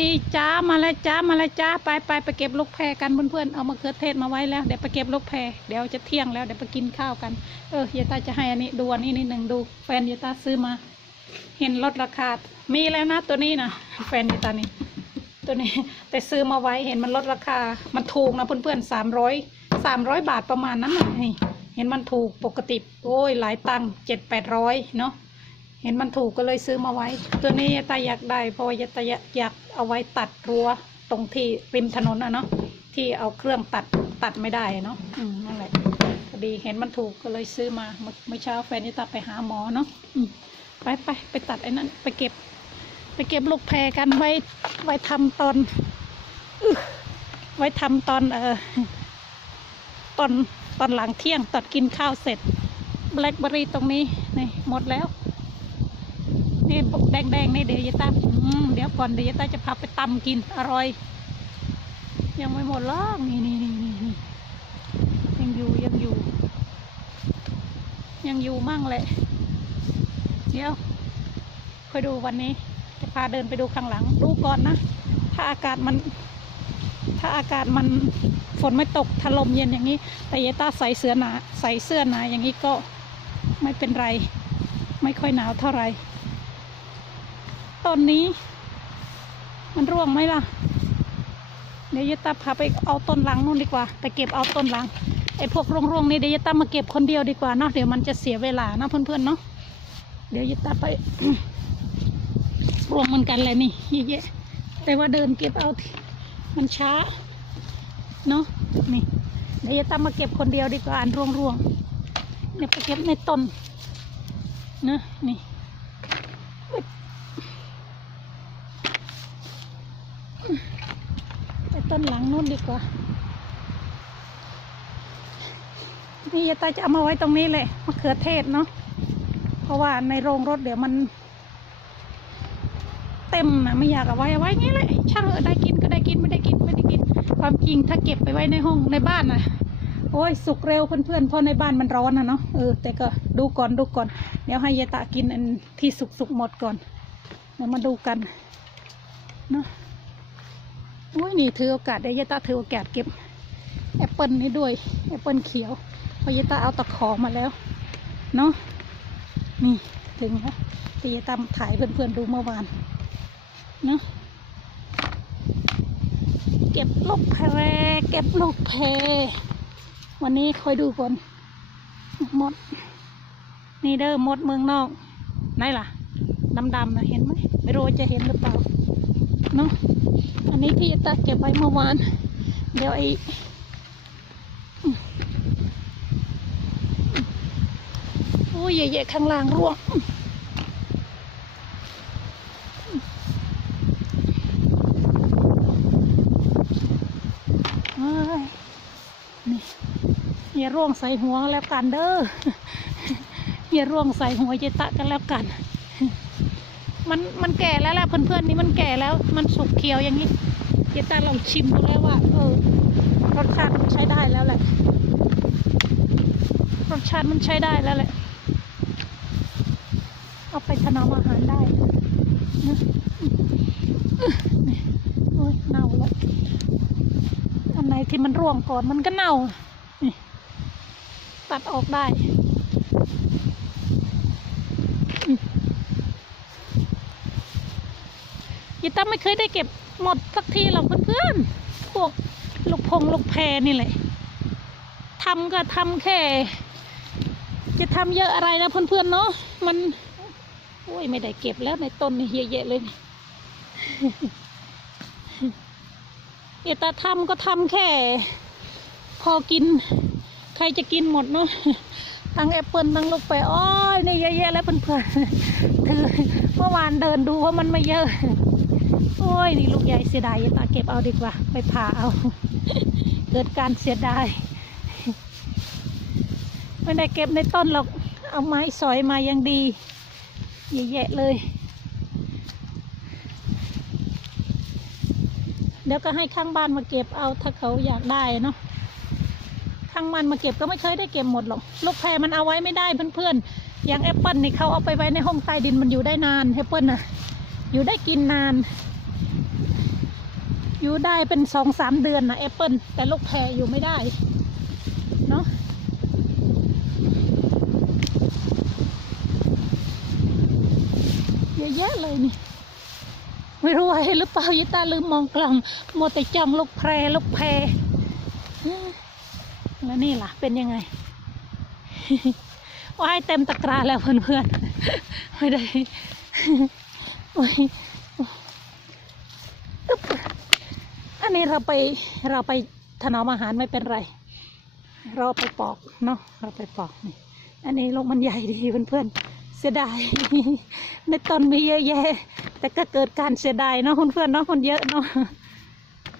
ดีจ้ามาแล้วจ้ามาแล้วจ้าไปไปไปเก็บลูกแพรกันเพื่อนๆเอามะเขือเทศมาไว้แล้วเดี๋ยวไปเก็บลูกแพรเดี๋ยวจะเที่ยงแล้วเดี๋ยวไปกินข้าวกันเออยายตาจะให้อันนี้ดูอันนี้นิดหนึ่งดูแฟนยายตาซื้อมา เห็นลดราคา มีแล้วนะตัวนี้นะแฟนยายตานี่ตัวนี้ แต่ซื้อมาไว้เห็นมันลดราคา มันถูกนะเพื่อนๆสามร้อยสามร้อยบาทประมาณนั้นนะนี่เห็นมันถูกปกติโอ้ยหลายตังค์เจ็ดแปดร้อยเนาะ เห็นมันถูกก็เลยซื้อมาไว้ ตัวนี้ยายตาอยากได้เพราะว่ายายตาอยากเอาไว้ตัดรั้วตรงที่ริมถนนนะเนาะที่เอาเครื่องตัดตัดไม่ได้เนาะอืมนั่นแหละพอดีเห็นมันถูกก็เลยซื้อมาเมื่อเช้าแฟนยายตาไปหาหมอเนาะอืมไปไปไปตัดไอ้นั้นไปเก็บ ไปเก็บลูกแพรกันไว้ไว้ทำตอนอไว้ทำตอนเออตอนตอนหลังเที่ยงตอนกินข้าวเสร็จแบล็คเบอรี่ตรงนี้นี่หมดแล้ว นี่แดงๆนี่เดี๋ยวยายตาอืมเดี๋ยวก่อนเดี๋ยวยายตาจะพาไปตำกินอร่อย ยังไม่หมดหรอกนี่นี่นี่นี่ยังอยู่ยังอยู่ ยังอยู่มั่งแหละเดี๋ยวคอยดูวันนี้ จะพาเดินไปดูข้างหลัง ดูก่อนนะ ถ้าอากาศมัน ถ้าอากาศมันฝนไม่ตกถล่มเย็นอย่างนี้ แต่ยายตาใส่เสื้อหนาใส่เสื้อหนาอย่างนี้ก็ไม่เป็นไร ไม่ค่อยหนาวเท่าไหร่ ต้นนี้ มันร่วงไหมล่ะ เดี๋ยวยตาพาไปเอาต้นหลังนู่นดีกว่า ไปเก็บเอาต้นหลัง ไอ้พวกร่วงๆนี่เดี๋ยวยตามาเก็บคนเดียวดีกว่าเนาะ เดี๋ยวมันจะเสียเวลาเนาะเพื่อนๆเนาะ เดี๋ยวยตาไปร่วงเหมือนกันเลยนี่เยอะๆแต่ว่าเดินเก็บเอาที่มันช้า เนาะ นี่ เดี๋ยวยายตามาเก็บคนเดียวดีกว่าอันร่วงๆเนี่ยไปเก็บในต้นนะนี่ ไป ต้นหลังนู่นดีกว่า นี่ยายตาจะเอามาไว้ตรงนี้เลยมะเขือเทศเนาะ เพราะว่าในโรงรถเดี๋ยวมัน เต็มนะไม่อยากเอาไว้เอาไว้งี้เลยช่างเออได้กินก็ได้กินไม่ได้กินไม่ได้กิน ความจริงถ้าเก็บไปไว้ในห้องในบ้านนะโอ้ยสุกเร็วเพื่อนๆเพราะในบ้านมันร้อนนะเนาะเออแต่ก็ดูก่อนดูก่อน เดี๋ยวให้ยายตากินอันที่สุกๆหมดก่อนเดี๋ยวมาดูกันเนาะ อ้ยนี่ถือโอกาสเดี๋ยวยายตาถือโอกาสเก็บแอปเปิลนี้ด้วยแอปเปิลเขียวพราะยายตาเอาตะขอมาแล้วเนาะนี่ถึงแล้วที่ยายตาถ่ายเพื่อนๆดูเมื่อวานเนาะเก็บลูกแพรเก็บลูกแพรวันนี้คอยดูก่อนมด นี่เด้อมดเมืองนอกไหนล่ะดำๆนะเห็นไหมไม่รู้จะเห็นหรือเปล่าเนาะ อันนี้ที่ตาเก็บไว้เมื่อวาน เดี๋ยวไอ้โอ้ยใหญ่ๆข้างล่างร่วงนี่อย่าร่วงใส่หัวแล้วกันเด้ออย่าร่วงใส่หัวเจตะกันแล้วกัน มันมันแก่แล้วแหละเพื่อนๆนี่มันแก่แล้ว มันสุกเขียวอย่างนี้เจตาลองชิมดูแล้วว่า เออรสชาติมันใช้ได้แล้วแหละรสชาติมันใช้ได้แล้วแหละ เอาไปถนอมอาหารได้นะนี่โอ้ยเน่าแล้วอันไหนที่มันร่วงก่อนมันก็เน่านี่ตัดออกได้ ยายตั้มไม่เคยได้เก็บหมดสักทีหรอกเพื่อนๆ พวกลูกพงลูกแพรนี่แหละทำก็ทำแค่ จะทำเยอะอะไรนะเพื่อนๆเนาะ มัน โอ้ยไม่ได้เก็บแล้วในต้นนี่เยอะแยะเลยนี่เอตาทำก็ทำแค่ พอกิน ใครจะกินหมดเนาะทั้งแอปเปิลทั้งลูกแปรอ้อยนี่เยอะแยะแล้วเพื่อนๆคือเมื่อวานเดินดูว่ามันไม่เยอะ โอ้ยนี่ลูกใหญ่เสียดายตาเก็บเอาดีกว่า ไปผ่าเอา เกิดการเสียดายไม่ได้เก็บในต้นหรอก เอาไม้สอยมายังดีแย่ๆเลย เดี๋ยวก็ให้ข้างบ้านมาเก็บเอาถ้าเขาอยากได้เนาะข้างมันมาเก็บก็ไม่เคยได้เก็บหมดหรอกลูกแพรมันเอาไว้ไม่ได้เพื่อนๆอย่างแอปเปิลนี่เขาเอาไปไว้ในห้องใต้ดินมันอยู่ได้นานแอปเปิลน่ะอยู่ได้กินนาน อยู่ได้เป็นสองสามเดือนนะแอปเปิลแต่ลูกแพรอยู่ไม่ได้เนาะเยอะแยะเลยนี่ ไม่รู้ว่าเห็นหรือเปล่ายิตาลืมมองกล่องโมวแต่จ้องลูกแพรลูกแพ้แล้วนี่ล่ะ เป็นยังไงว่ายเต็มตะกร้าแล้วเพื่อนๆไม่ได้ โอ้ยอึ๊บ อันนี้เราไปเราไปถนอมอาหารไม่เป็นไร เราไปปอกเนาะเราไปปอกนี่อันนี้ลูกมันใหญ่ดีเพื่อนๆเสียดายในต้นมีเยอะแยะ แต่ก็เกิดการเสียดายเนาะเพื่อนๆเนาะคนเยอะเนาะ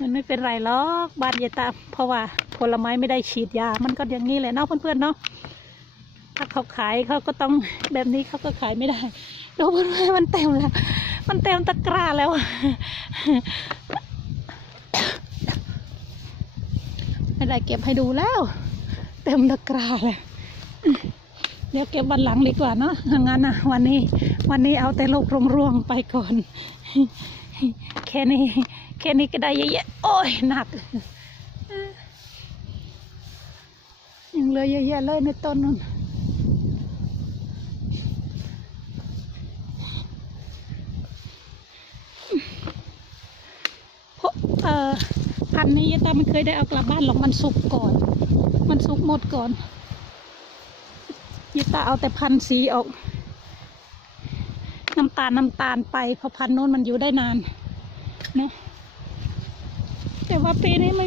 มันไม่เป็นไรหรอกบานยายตาเพราะว่าผลไม้ไม่ได้ฉีดยา มันก็อย่างนี้แหละเนาะเพื่อนๆเนาะถ้าเขาขายเขาก็ต้องแบบนี้เขาก็ขายไม่ได้ดูเพื่อนๆมันเต็มแล้ว มันเต็มตะกร้าแล้วอะ ไม่ได้เก็บให้ดูแล้ว เต็มตะกร้าเลยเดี๋ยวเก็บวันหลังดีกว่าเนาะงั้นนะวันนี้ วันนี้เอาแต่ลูกร่วงๆไปก่อนแค่นี้แค่นี้ก็ได้เยอะๆโอ้ยหนักยังเหลือเยอะแยะเลยในต้นนู้นเพราะเออ พันธุ์นี้ยายตาไม่เคยได้เอากลับบ้านหรอกมันสุกก่อน มันสุกหมดก่อนยายตาเอาแต่พันธุ์สีออก น้ำตาลน้ำตาลไปเพราะพันธุ์โน้นมันอยู่ได้นานเนาะแต่ว่าปีนี้ไม่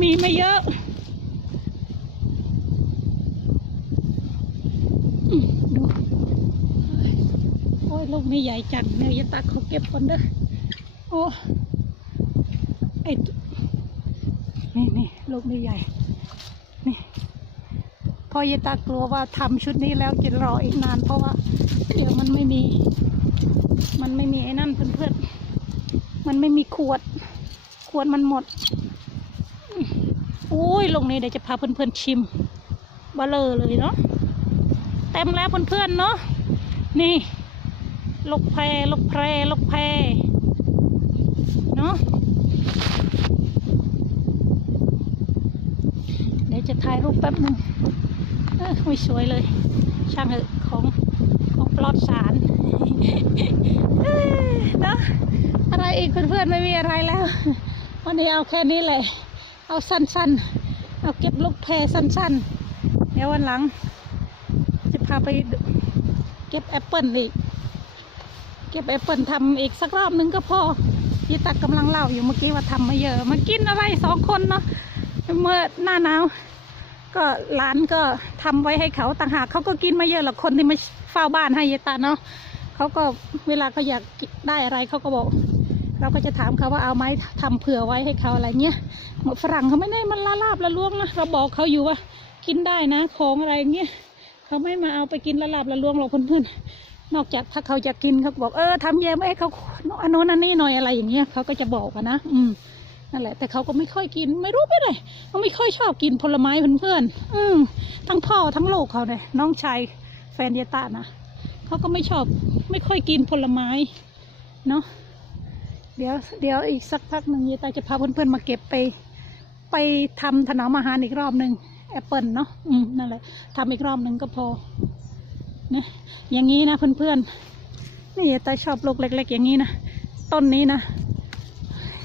มีไม่เยอะดูโอ้ยลูกนี่ใหญ่จังเนี่ยยตาเขาเก็บก่อนเด้อโอ้ไอ้ นี่นี่ลูกนี่ใหญ่ นี่พ่อยตากลัวว่าทำชุดนี้แล้วจะรออีกนาน เพราะว่า เดี๋ยวมันไม่มี มันไม่มีไอ้นั่นเพื่อนๆมันไม่มีขวด ขวดมันหมดอืมโอ้ยลงนี้เดี๋ยวจะพาเพื่อนๆชิมบะเลอเลยเนาะเต็มแล้วเพื่อนๆเนาะนี่ ลกแพรลกแพรลกแพรเนาะ เดี๋ ยวจะถ่ายรูปแป๊บหนึงไม่สวยเลย ช่างเถอะของของปลอดสารเนะอะไรอีกเพื่อนๆไม่มีอะไรแล้ว วันนี้เอาแค่นี้แหละ เอาสั้นๆ เอาเก็บลูกแพรสั้นๆ เดี๋ยววันหลัง จะพาไปเก็บแอปเปิลอีก เก็บแอปเปิลทำอีกสักรอบนึงก็พอยี่ตักกำลังเล่าอยู่เมื่อกี้ว่าทำมาเยอะมากินอะไรสองคนเนาะเมื่อหน้าหนาว ก็ร้านก็ทำไว้ให้เขาต่างหากเขาก็กินมาเยอะหรอกคนที่มาเฝ้าบ้านให้ยายตาเนาะเขาก็เวลาเขาอยากได้อะไรเขาก็บอก เราก็จะถามเขาว่าเอาไหมทำเผื่อไว้ให้เขาอะไรเงี้ยฝรั่งเขาไม่ได้มันละลาบละล้วงนะเราบอกเขาอยู่ว่ากินได้นะของอะไรเงี้ยเขาไม่มาเอาไปกินละลาบละล้วงหรอกเพื่อนๆนอกจากถ้าเขาอยากกินเขาบอกเออทำแยมให้เขาอันโน้นอันนี้หน่อยอะไรอย่างเงี้ยเขาก็จะบอกนะ อืม นั่นแหละ แต่เขาก็ไม่ค่อยกิน ไม่รู้ไปไหนเขาไม่ค่อยชอบกินผลไม้เพื่อนๆอืมทั้งพ่อทั้งลูกเขาเนี่ยน้องชายแฟนเยตานะเขาก็ไม่ชอบไม่ค่อยกินผลไม้เนาะเดี๋ยวเดี๋ยวอีกสักพักหนึ่งเยตาจะพาเพื่อนๆมาเก็บไปไปทำถนอมอาหารอีกรอบหนึ่งแอปเปิลเนาะอืมนั่นแหละทำอีกรอบหนึ่งก็พอนะอย่างนี้นะเพื่อนๆนี่เยตาชอบลูกเล็ก ๆ อย่างนี้นะต้นนี้นะ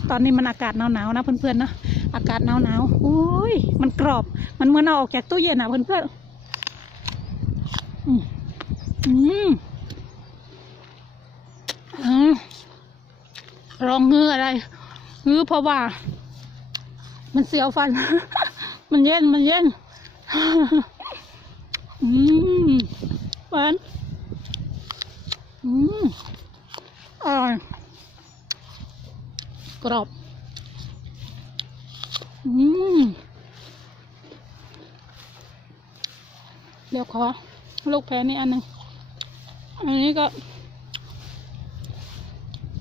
ตอนนี้มันอากาศหนาวๆนะเพื่อนๆนะอากาศหนาวๆโอ้ยมันกรอบมันเหมือนเอาออกจากตู้เย็นอะเพื่อนๆอืมอืมอืมลองงื้ออะไรงื้อเพราะว่า มันเสียวฟัน มันเย็นมันเย็นอืมหวานอืมอร่อย กรอบ อืมเดี๋ยวขอ ลูกแพรนี่อันหนึ่งอันนี้ก็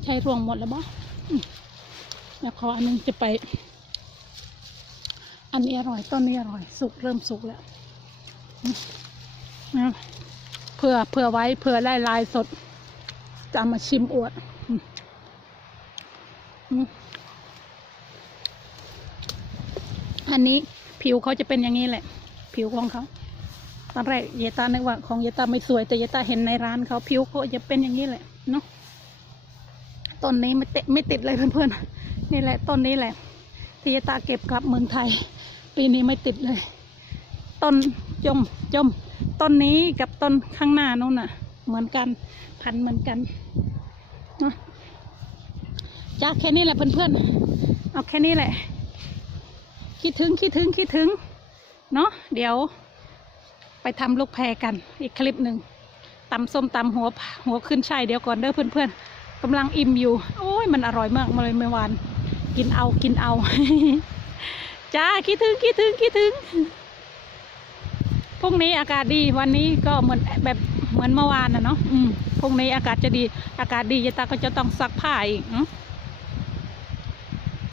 ใช้รวงหมดแล้วบ่อืมเดี๋ยวขออันหนึงจะไป อันนี้อร่อย ต้นนี้อร่อย สุกเริ่มสุกแล้วอืมนะเพื่อเพื่อไว้เพื่อได้ลายสด จะเอามาชิมอวด อันนี้ผิวเขาจะเป็นอย่างนี้แหละ ผิวของเขาตอนแรกเยตานึกว่าของเยตาไม่สวย แต่เยตาเห็นในร้านเขาผิวเขาจะเป็นอย่างนี้แหละเนาะต้นนี้ไม่ติดไม่ติดเลยเพื่อนๆนี่แหละต้นนี้แหละที่เยตาเก็บกลับเมืองไทย ปีนี้ไม่ติดเลย ต้นจมจมต้นนี้กับต้นข้างหน้านู้นน่ะ เหมือนกันพันเหมือนกันเนาะ จ้าแค่นี้แหละเพื่อนๆ เอาแค่นี้แหละ คิดถึงคิดถึงคิดถึง เนาะเดี๋ยว ไปทำลูกแพรกันอีกคลิปหนึ่งตำส้มตำหัวหัวขึ้นช่ายเดี๋ยวก่อนเด้อเพื่อนๆกำลังอิ่มอยู่ โอ้ยมันอร่อยมากมาเลยเมื่อวาน กินเอากินเอา จ้าคิดถึงคิดถึงคิดถึงพรุ่งนี้อากาศดีวันนี้ก็เหมือนแบบเหมือนเมื่อวานนะเนาะอืมพรุ่งนี้อากาศจะดี อากาศดียายตาก็จะต้องซักผ้าอีกเนาะ